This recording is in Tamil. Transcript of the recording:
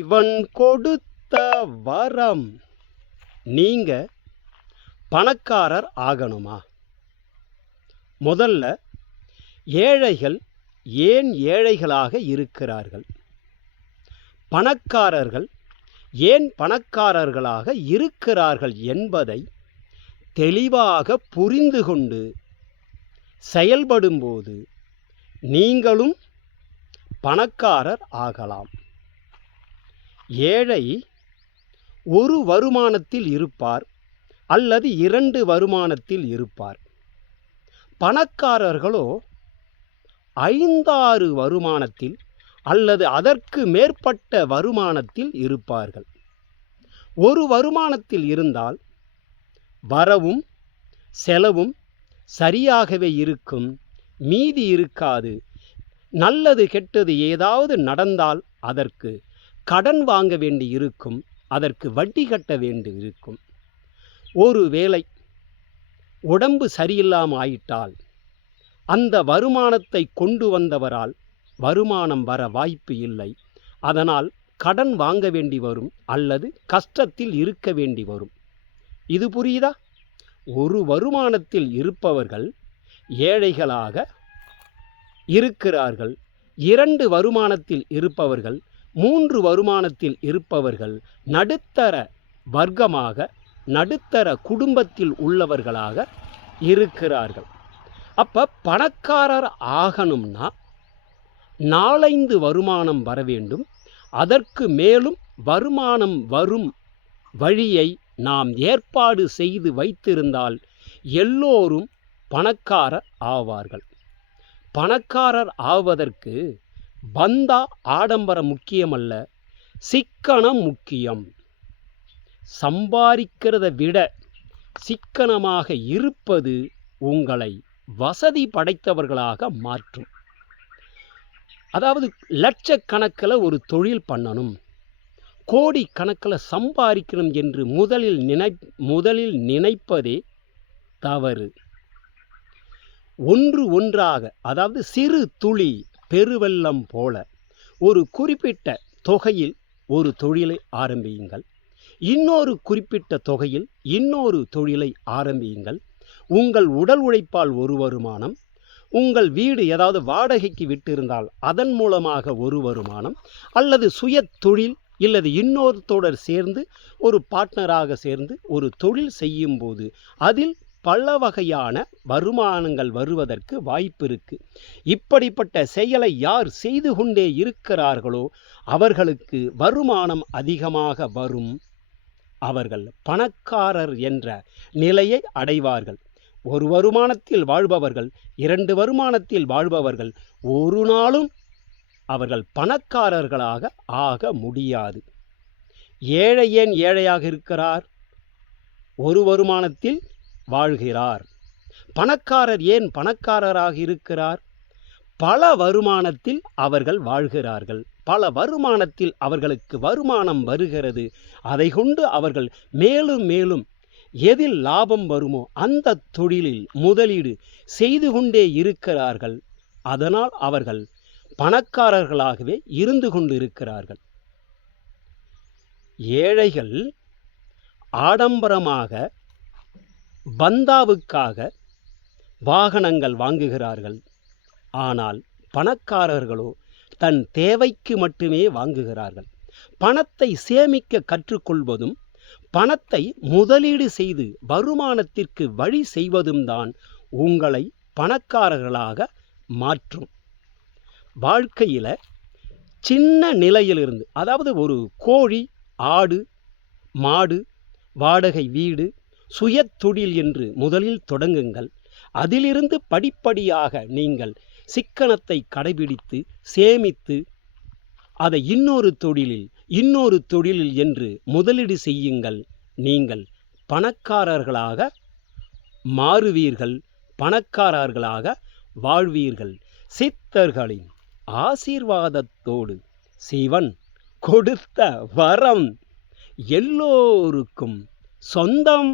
இவன் கொடுத்த வரம். நீங்க பணக்காரர் ஆகணுமா? முதல்ல ஏழைகள் ஏன் ஏழைகளாக இருக்கிறார்கள்? பணக்காரர்கள் ஏன் பணக்காரர்களாக இருக்கிறார்கள் என்பதை தெளிவாக புரிந்து கொண்டு செயல்படும்போது நீங்களும் பணக்காரர் ஆகலாம். ஏழை ஒரு வருமானத்தில் இருப்பார் அல்லது 2 வருமானத்தில் இருப்பார். பணக்காரர்களோ 5-6 வருமானத்தில் அல்லது அதற்கு மேற்பட்ட வருமானத்தில் இருப்பார்கள். ஒரு வருமானத்தில் இருந்தால் வரவும் செலவும் சரியாகவே இருக்கும், மீதி இருக்காது. நல்லது கெட்டது ஏதாவது நடந்தால் அதற்கு கடன் வாங்க வேண்டி இருக்கும், அதற்கு வட்டி கட்ட வேண்டி இருக்கும். ஒருவேளை உடம்பு சரியில்லாமல் ஆயிட்டால் அந்த வருமானத்தை கொண்டு வந்தவரால் வருமானம் வர வாய்ப்பு இல்லை. அதனால் கடன் வாங்க வேண்டி வரும் அல்லது கஷ்டத்தில் இருக்க வேண்டி வரும். இது புரியுதா? ஒரு வருமானத்தில் இருப்பவர்கள் ஏழைகளாக இருக்கிறார்கள். 2 வருமானத்தில் இருப்பவர்கள், 3 வருமானத்தில் இருப்பவர்கள் நடுத்தர வர்க்கமாக, நடுத்தர குடும்பத்தில் உள்ளவர்களாக இருக்கிறார்கள். அப்ப பணக்காரர் ஆகணும்னா 4-5 வருமானம் வர வேண்டும். அதற்கு மேலும் வருமானம் வரும் வழியை நாம் ஏற்பாடு செய்து வைத்திருந்தால் எல்லோரும் பணக்காரர் ஆவார்கள். பணக்காரர் ஆவதற்கு பந்தா ஆடம்பரம் முக்கியமல்ல, சிக்கனம் முக்கியம். சம்பாதிக்கிறத விட சிக்கனமாக இருப்பது உங்களை வசதி படைத்தவர்களாக மாற்றும். அதாவது லட்சக்கணக்கில் ஒரு தொழில் பண்ணணும், கோடி கணக்கில் சம்பாதிக்கணும் என்று முதலில் நினைப்பதே தவறு. ஒன்றாக, அதாவது சிறு துளி பெருவெள்ளம் போல ஒரு குறிப்பிட்ட தொகையில் ஒரு தொழிலை ஆரம்பியுங்கள். இன்னொரு குறிப்பிட்ட தொகையில் இன்னொரு தொழிலை ஆரம்பியுங்கள். உங்கள் உடல் உழைப்பால் ஒரு வருமானம், உங்கள் வீடு ஏதாவது வாடகைக்கு விட்டிருந்தால் அதன் மூலமாக ஒரு வருமானம், அல்லது சுய தொழில் இல்லது இன்னொருத்தோடு சேர்ந்து ஒரு பார்ட்னராக சேர்ந்து ஒரு தொழில் செய்யும் போது அதில் பல வகையான வருமானங்கள் வருவதற்கு வாய்ப்பு இருக்கு. இப்படிப்பட்ட செயலை யார் செய்து கொண்டே இருக்கிறார்களோ அவர்களுக்கு வருமானம் அதிகமாக வரும். அவர்கள் பணக்காரர் என்ற நிலையை அடைவார்கள். ஒரு வருமானத்தில் வாழ்பவர்கள், 2 வருமானத்தில் வாழ்பவர்கள் ஒரு நாளும் அவர்கள் பணக்காரர்களாக ஆக முடியாது. ஏழை ஏன் ஏழையாக இருக்கிறார்? ஒரு வருமானத்தில் வாழ்கிறார். பணக்காரர் ஏன் பணக்காரராக இருக்கிறார்? பல வருமானத்தில் அவர்கள் வாழ்கிறார்கள். பல வருமானத்தில் அவர்களுக்கு வருமானம் வருகிறது. அதை கொண்டு அவர்கள் மேலும் மேலும் எதில் லாபம் வருமோ அந்த தொழிலில் முதலீடு செய்து கொண்டே இருக்கிறார்கள். அதனால் அவர்கள் பணக்காரர்களாகவே இருந்து கொண்டிருக்கிறார்கள். ஏழைகள் ஆடம்பரமாக பந்தாவுக்காக வாகனங்கள் வாங்குகிறார்கள். ஆனால் பணக்காரர்களோ தன் தேவைக்கு மட்டுமே வாங்குகிறார்கள். பணத்தை சேமிக்க கற்றுக்கொள்வதும் பணத்தை முதலீடு செய்து வருமானத்திற்கு வழி செய்வதும் தான் உங்களை பணக்காரர்களாக மாற்றும். வாழ்க்கையில் சின்ன நிலையிலிருந்து, அதாவது ஒரு கோழி, ஆடு, மாடு, வாடகை வீடு, சுய தொழில் என்று முதலில் தொடங்குங்கள். அதிலிருந்து படிப்படியாக நீங்கள் சிக்கனத்தை கடைபிடித்து சேமித்து அதை இன்னொரு தொழிலில் என்று முதலீடு செய்யுங்கள். நீங்கள் பணக்காரர்களாக மாறுவீர்கள், பணக்காரர்களாக வாழ்வீர்கள். சித்தர்களின் ஆசீர்வாதத்தோடு சிவன் கொடுத்த வரம் எல்லோருக்கும் சொந்தம்.